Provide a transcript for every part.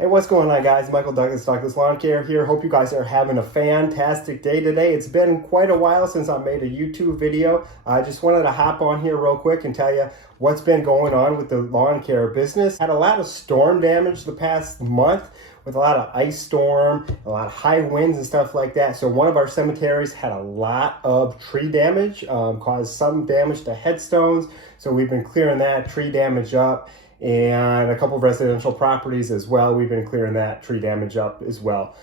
Hey, what's going on, guys? Michael Douglas Lawn Care here. Hope you guys are having a fantastic day today. It's been quite a while since I made a YouTube video. I just wanted to hop on here real quick and tell you what's been going on with the lawn care business. Had a lot of storm damage the past month with a lot of ice storm, a lot of high winds and stuff like that. So one of our cemeteries had a lot of tree damage, caused some damage to headstones. So we've been clearing that tree damage up. And a couple of residential properties as well. We've been clearing that tree damage up as well.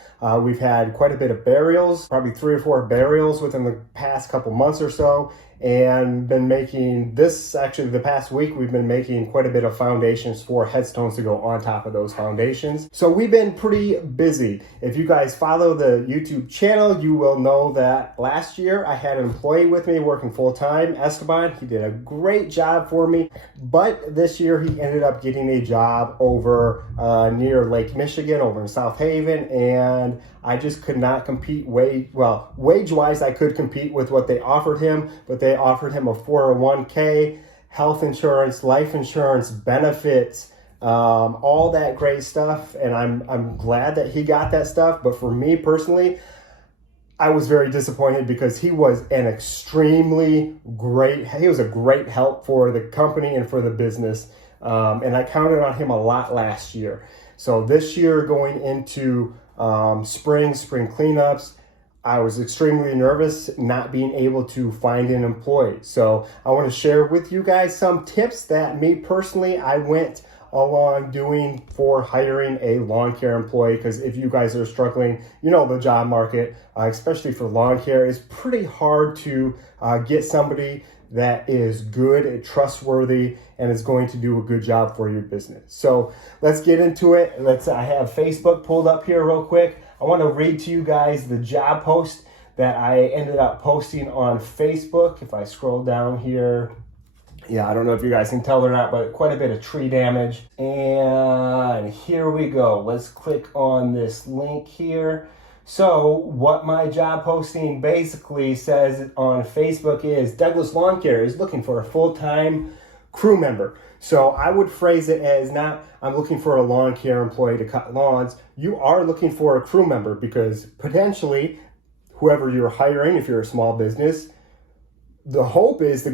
We've had quite a bit of burials, probably 3 or 4 burials within the past couple months or so, and been making this, actually the past week, we've been making quite a bit of foundations for headstones to go on top of those foundations. So we've been pretty busy. If you guys follow the YouTube channel, you will know that last year I had an employee with me working full time, Esteban. He did a great job for me, but this year he ended up getting a job over near Lake Michigan, over in South Haven, and I just could not compete wage-wise. I could compete with what they offered him, but they offered him a 401k, health insurance, life insurance, benefits, all that great stuff, and I'm glad that he got that stuff. But for me personally, I was very disappointed because he was a great help for the company and for the business, and I counted on him a lot last year. So this year, going into spring cleanups, I was extremely nervous not being able to find an employee. So I want to share with you guys some tips that me personally, I went along doing for hiring a lawn care employee. Because if you guys are struggling, you know, the job market, especially for lawn care, is pretty hard to get somebody that is good and trustworthy and is going to do a good job for your business. So let's get into it. I have Facebook pulled up here real quick. I want to read to you guys the job post that I ended up posting on Facebook. If I scroll down here, yeah, I don't know if you guys can tell or not, but quite a bit of tree damage. And here we go. Let's click on this link here. So what my job posting basically says on Facebook is Douglas Lawn Care is looking for a full-time crew member. So I would phrase it as not, I'm looking for a lawn care employee to cut lawns. You are looking for a crew member because potentially whoever you're hiring, if you're a small business, the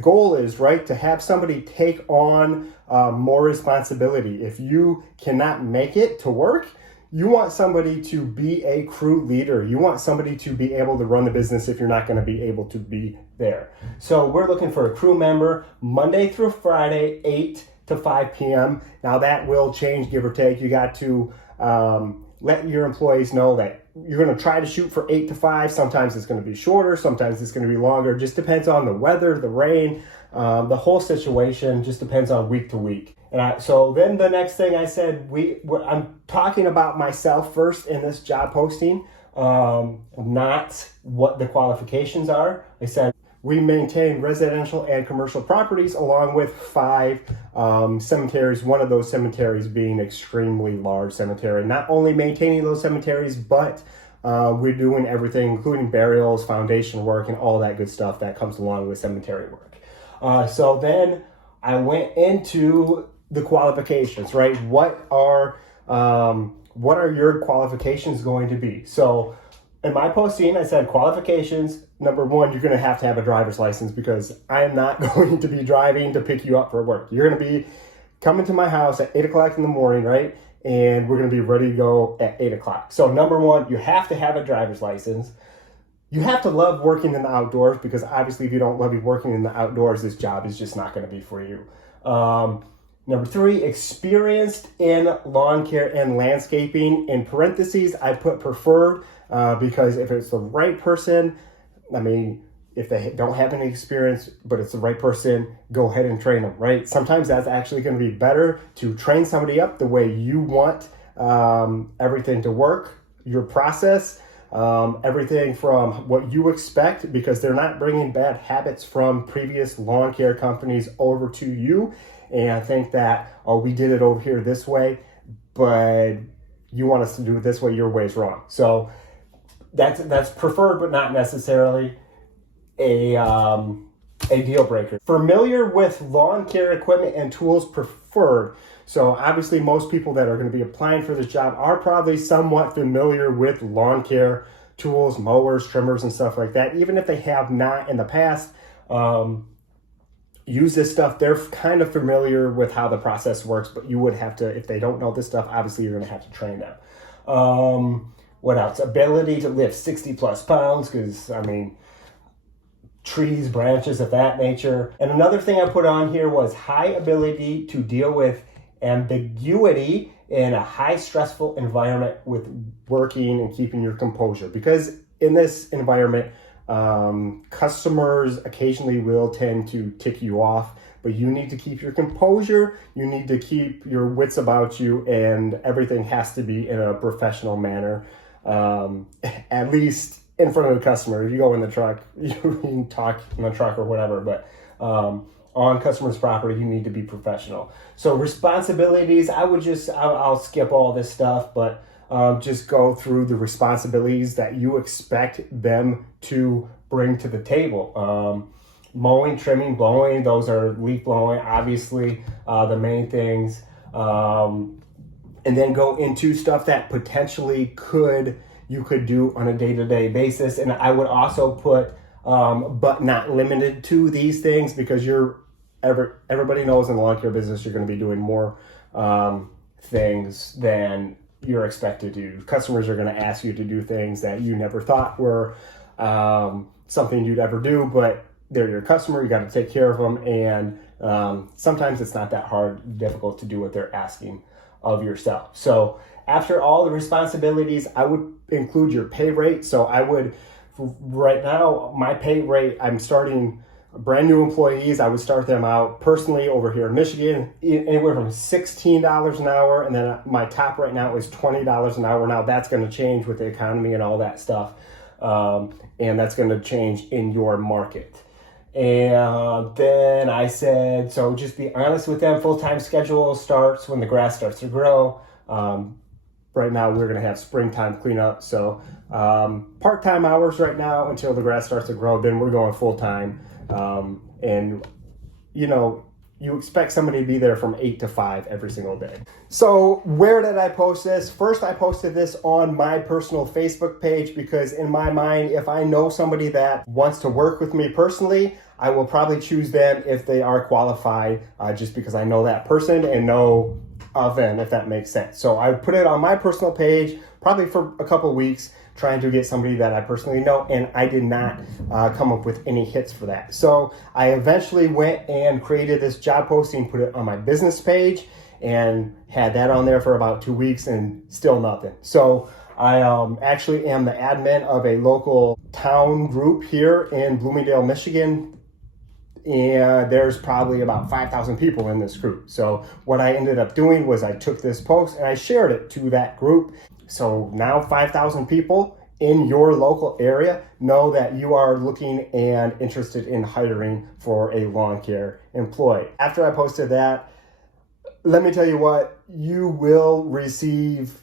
goal is, right, to have somebody take on more responsibility. If you cannot make it to work, you want somebody to be a crew leader. You want somebody to be able to run the business if you're not going to be able to be there. So we're looking for a crew member Monday through Friday, 8 to 5 p.m. Now that will change, give or take. You got to let your employees know that you're going to try to shoot for 8 to 5. Sometimes it's going to be shorter. Sometimes it's going to be longer. Just depends on the weather, the rain, the whole situation. Just depends on week to week. So then the next thing I said, I'm talking about myself first in this job posting, not what the qualifications are. I said, we maintain residential and commercial properties along with 5 cemeteries, one of those cemeteries being extremely large cemetery. Not only maintaining those cemeteries, but we're doing everything, including burials, foundation work, and all that good stuff that comes along with cemetery work. So then I went into the qualifications, right? What are your qualifications going to be? So in my posting, I said qualifications. Number 1, you're going to have a driver's license because I am not going to be driving to pick you up for work. You're going to be coming to my house at 8 o'clock in the morning, right? And we're going to be ready to go at 8 o'clock. So number 1, you have to have a driver's license. You have to love working in the outdoors because obviously if you don't love working in the outdoors, this job is just not going to be for you. Number 3, experienced in lawn care and landscaping. In parentheses, I put preferred because if it's the right person, I mean, if they don't have any experience, but it's the right person, go ahead and train them, right? Sometimes that's actually going to be better to train somebody up the way you want everything to work, your process, everything from what you expect, because they're not bringing bad habits from previous lawn care companies over to you. And I think that, we did it over here this way, but you want us to do it this way, your way is wrong. So that's preferred, but not necessarily a deal breaker. Familiar with lawn care equipment and tools preferred. So obviously most people that are going to be applying for this job are probably somewhat familiar with lawn care tools, mowers, trimmers, and stuff like that. Even if they have not in the past used this stuff, they're kind of familiar with how the process works, but you would have to, if they don't know this stuff, obviously you're going to have to train them. What else? Ability to lift 60 plus pounds, because I mean, trees, branches of that nature. And another thing I put on here was high ability to deal with ambiguity in a high stressful environment with working and keeping your composure. Because in this environment, customers occasionally will tend to tick you off, but you need to keep your composure. You need to keep your wits about you, and everything has to be in a professional manner. At least in front of the customer. If you go in the truck, you can talk in the truck or whatever, but on customer's property, you need to be professional. So responsibilities, I'll skip all this stuff, but just go through the responsibilities that you expect them to bring to the table. Mowing, trimming, blowing, those are leaf blowing, obviously, the main things. And then go into stuff that potentially you could do on a day-to-day basis. And I would also put, but not limited to these things, because everybody knows in the lawn care business, you're going to be doing more things than you're expected to do. Customers are going to ask you to do things that you never thought were something you'd ever do, but they're your customer. You got to take care of them. And sometimes it's not that difficult to do what they're asking of yourself. So after all the responsibilities, I would include your pay rate. So right now, my pay rate, I'm starting brand new employees. I would start them out personally over here in Michigan, anywhere from $16 an hour. And then my top right now is $20 an hour. Now that's going to change with the economy and all that stuff. And that's going to change in your market. And then I said, so just be honest with them. Full-time schedule starts when the grass starts to grow. Right now we're going to have springtime cleanup. So part-time hours right now until the grass starts to grow. Then we're going full-time. And you expect somebody to be there from 8 to 5 every single day. So where did I post this? First, I posted this on my personal Facebook page, because in my mind, if I know somebody that wants to work with me personally, I will probably choose them if they are qualified, just because I know that person and know of them, if that makes sense. So I put it on my personal page, probably for a couple of weeks, trying to get somebody that I personally know, and I did not come up with any hits for that. So I eventually went and created this job posting, put it on my business page, and had that on there for about 2 weeks, and still nothing. So I actually am the admin of a local town group here in Bloomingdale, Michigan, and there's probably about 5,000 people in this group. So what I ended up doing was I took this post and I shared it to that group. So now 5,000 people in your local area know that you are looking and interested in hiring for a lawn care employee. After I posted that, let me tell you what, you will receive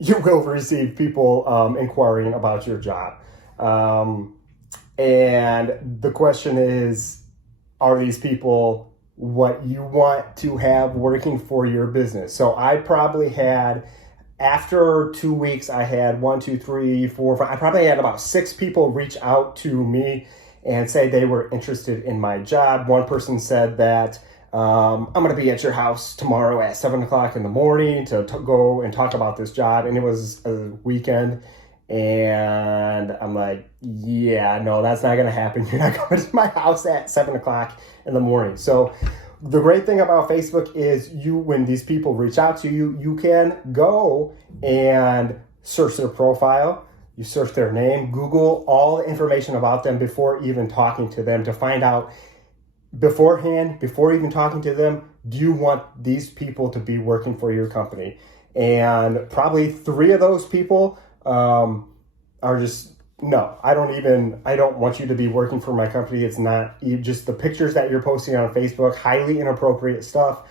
people inquiring about your job. And the question is, are these people what you want to have working for your business? So I probably had, after 2 weeks, I had 1, 2, 3, 4, 5, I probably had about 6 people reach out to me and say they were interested in my job. One person said that, I'm going to be at your house tomorrow at 7 o'clock in the morning to go and talk about this job. And it was a weekend. And I'm like, yeah, no, that's not going to happen. You're not coming to my house at 7 o'clock in the morning. So the great thing about Facebook is when these people reach out to you, you can go and search their profile. You search their name, Google all the information about them before even talking to them, to find out beforehand, before even talking to them, do you want these people to be working for your company? And probably 3 of those people are just, no, I don't want you to be working for my company. It's not just the pictures that you're posting on Facebook, highly inappropriate stuff.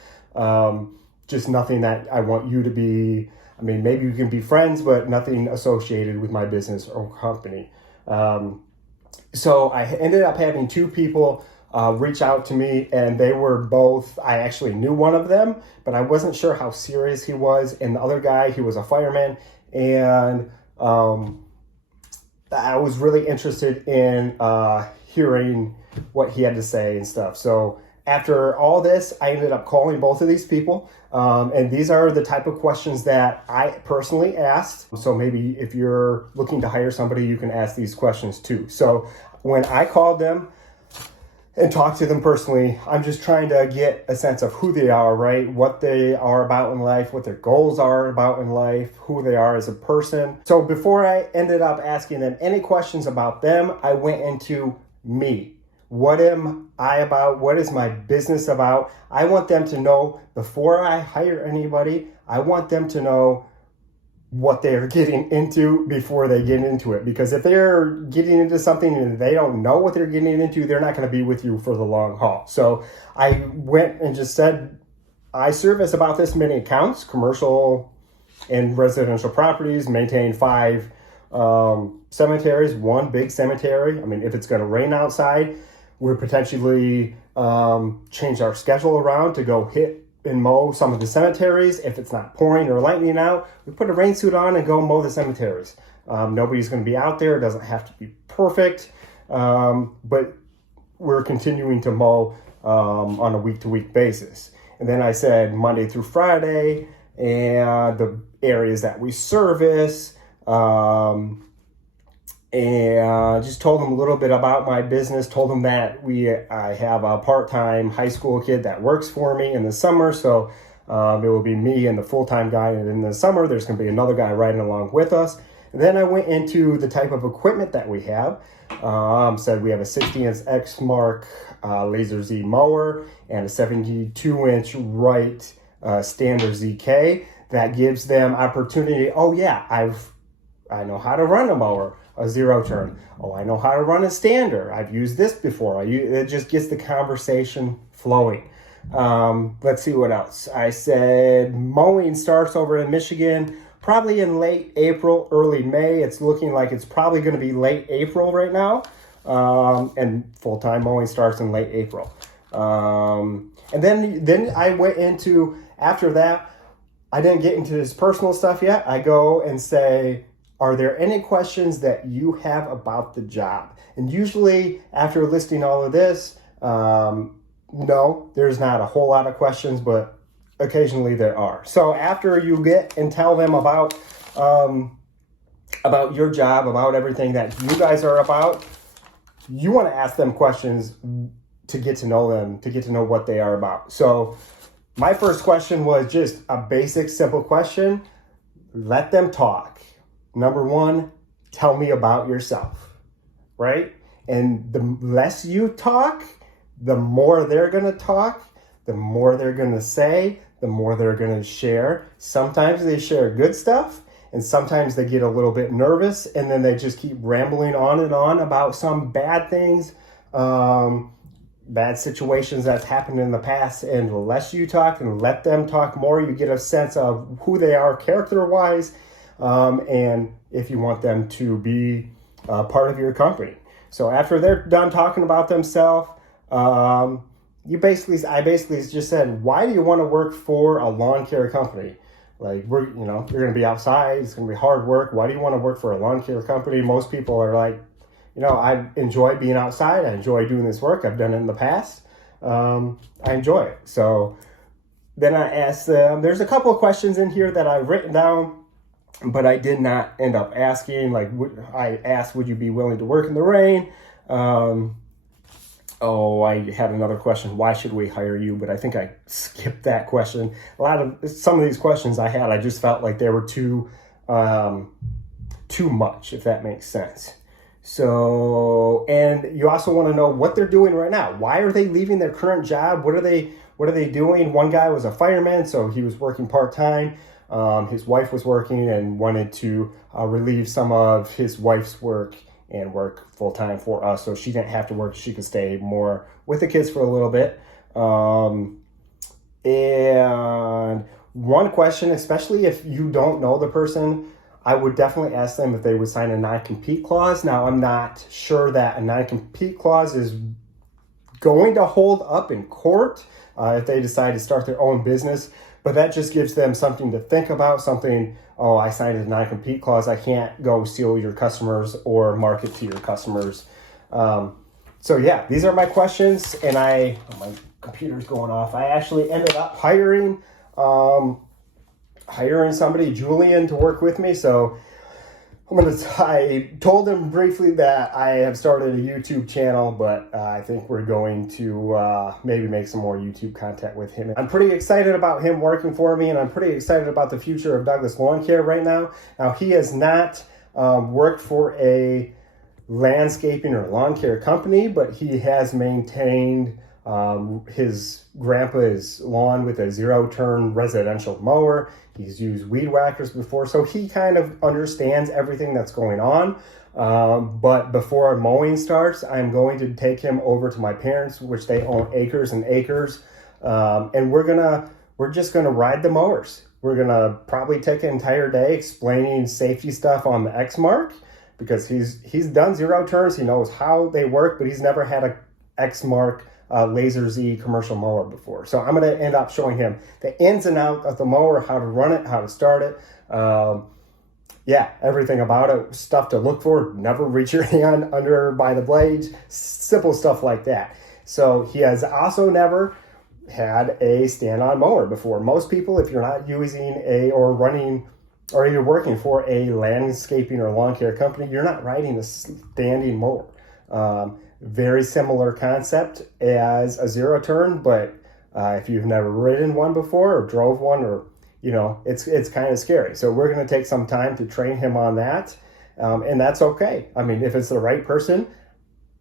Just nothing that I want you to be. I mean, maybe you can be friends, but nothing associated with my business or company. So I ended up having 2 people reach out to me, and they were both, I actually knew one of them, but I wasn't sure how serious he was. And the other guy, he was a fireman, and I was really interested in hearing what he had to say and stuff. So after all this, I ended up calling both of these people. And these are the type of questions that I personally asked. So maybe if you're looking to hire somebody, you can ask these questions too. So when I called them and talked to them personally, I'm just trying to get a sense of who they are, right? What they are about in life, what their goals are about in life, who they are as a person. So before I ended up asking them any questions about them, I went into me. What am I about? What is my business about? I want them to know before I hire anybody, I want them to know what they're getting into before they get into it. Because if they're getting into something and they don't know what they're getting into, they're not going to be with you for the long haul. So I went and just said, I service about this many accounts, commercial and residential properties, maintain 5 cemeteries, 1 big cemetery. I mean, if it's going to rain outside, we'll potentially change our schedule around to go hit and mow some of the cemeteries. If it's not pouring or lightning out, we put a rain suit on and go mow the cemeteries. Nobody's going to be out there. It doesn't have to be perfect, but we're continuing to mow on a week-to-week basis. And then I said Monday through Friday, and the areas that we service, and just told them a little bit about my business, told them that I have a part-time high school kid that works for me in the summer, so it will be me and the full-time guy, and in the summer there's going to be another guy riding along with us. And then I went into the type of equipment that we have. Said we have a 60-inch Exmark Laser Z mower and a 72-inch Wright standard ZK. That gives them opportunity. Oh yeah, I know how to run a mower, a 0-turn. Oh, I know how to run a stander. I've used this before. It just gets the conversation flowing. Let's see what else. I said mowing starts over in Michigan probably in late April, early May. It's looking like it's probably going to be late April right now. And full-time mowing starts in late April. And then I went into, after that, I didn't get into this personal stuff yet. I go and say, are there any questions that you have about the job? And usually after listing all of this, no, there's not a whole lot of questions, but occasionally there are. So after you get and tell them about your job, about everything that you guys are about, you want to ask them questions to get to know them, to get to know what they are about. So my first question was just a basic, simple question. Let them talk. Number 1, tell me about yourself, right? And the less you talk, the more they're going to talk, the more they're going to say, the more they're going to share. Sometimes they share good stuff, and sometimes they get a little bit nervous, and then they just keep rambling on and on about some bad things, bad situations that's happened in the past. And the less you talk and let them talk more, you get a sense of who they are character-wise, and if you want them to be part of your company. So after they're done talking about themselves, I basically just said, why do you want to work for a lawn care company? Like, you're going to be outside. It's going to be hard work. Why do you want to work for a lawn care company? Most people are like, I enjoy being outside. I enjoy doing this work. I've done it in the past. I enjoy it. So then I asked them, there's a couple of questions in here that I've written down, but I did not end up asking. Like, I asked, would you be willing to work in the rain? I had another question. Why should we hire you? But I think I skipped that question. Some of these questions I had, I just felt like they were too much, if that makes sense. So, and you also want to know what they're doing right now. Why are they leaving their current job? What are they doing? One guy was a fireman, so he was working part-time. His wife was working and wanted to relieve some of his wife's work and work full-time for us, so she didn't have to work. She could stay more with the kids for a little bit. And one question, especially if you don't know the person, I would definitely ask them if they would sign a non-compete clause. Now, I'm not sure that a non-compete clause is going to hold up in court if they decide to start their own business. But that just gives them something to think about, something, oh, I signed a non-compete clause. I can't go steal your customers or market to your customers. So yeah, these are my questions, and my computer's going off. I actually ended up hiring somebody, Julian, to work with me. So I told him briefly that I have started a YouTube channel, but I think we're going to maybe make some more YouTube content with him. I'm pretty excited about him working for me, and I'm pretty excited about the future of Douglas Lawn Care right now. Now, he has not worked for a landscaping or lawn care company, but he has maintained his grandpa's lawn with a zero-turn residential mower. He's used weed whackers before, so he kind of understands everything that's going on. But before mowing starts, I'm going to take him over to my parents, which they own acres and acres, and we're just gonna ride the mowers. We're gonna probably take an entire day explaining safety stuff on the Exmark, because he's done zero turns. He knows how they work, but he's never had a Exmark Laser Z commercial mower before. So I'm going to end up showing him the ins and outs of the mower, how to run it, how to start it. Yeah, everything about it, stuff to look for. Never reach your hand under by the blades, simple stuff like that. So he has also never had a stand-on mower before. Most people, if you're not using or you're working for a landscaping or lawn care company, you're not riding a standing mower. Very similar concept as a zero turn, but if you've never ridden one before or drove one, or it's kind of scary. So we're going to take some time to train him on that, and that's okay. I mean, if it's the right person,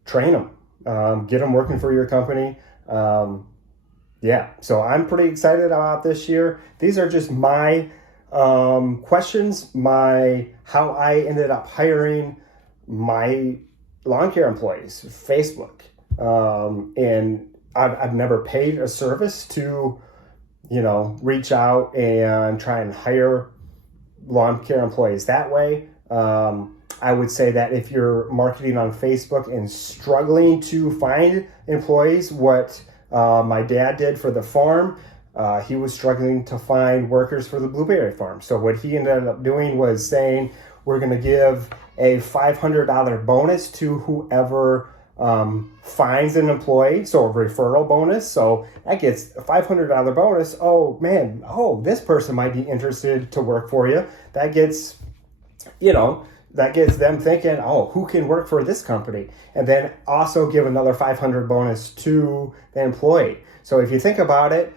train them, get them working for your company. Yeah, so I'm pretty excited about this year. These are just my questions, how I ended up hiring my lawn care employees, Facebook, and I've never paid a service to, reach out and try and hire lawn care employees that way. I would say that if you're marketing on Facebook and struggling to find employees, what my dad did for the farm, he was struggling to find workers for the blueberry farm. So what he ended up doing was saying, we're going to give a $500 bonus to whoever finds an employee, so a referral bonus. So that gets a $500 bonus. Oh man, this person might be interested to work for you. That gets them thinking, who can work for this company? And then also give another $500 bonus to the employee. So if you think about it,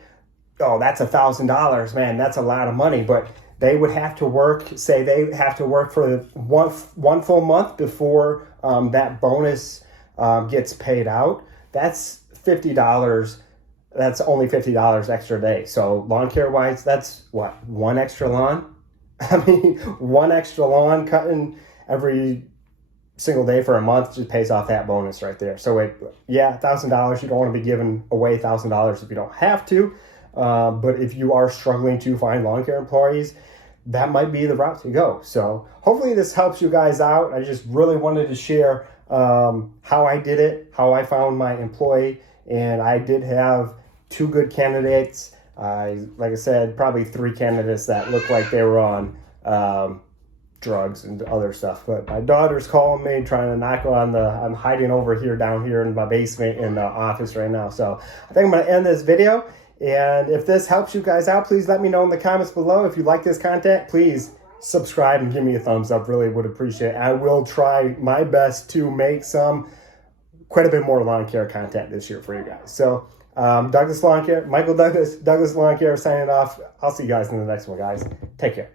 that's $1,000, man, that's a lot of money. But they would have to work, they have to work for one full month before that bonus gets paid out. That's $50. That's only $50 extra a day. So lawn care wise, that's what, one extra lawn? I mean, one extra lawn cutting every single day for a month just pays off that bonus right there. So $1,000, you don't want to be giving away $1,000 if you don't have to. But if you are struggling to find lawn care employees, that might be the route to go. So hopefully this helps you guys out. I just really wanted to share how I did it, how I found my employee, and I did have 2 good candidates. Like I said, probably 3 candidates that looked like they were on drugs and other stuff. But my daughter's calling me, trying to knock on I'm hiding down here in my basement in the office right now. So I think I'm going to end this video. And if this helps you guys out, please let me know in the comments below. If you like this content, please subscribe and give me a thumbs up. Really would appreciate it. I will try my best to make quite a bit more lawn care content this year for you guys. So Douglas Lawn Care, Michael Douglas Lawn Care signing off. I'll see you guys in the next one, guys. Take care.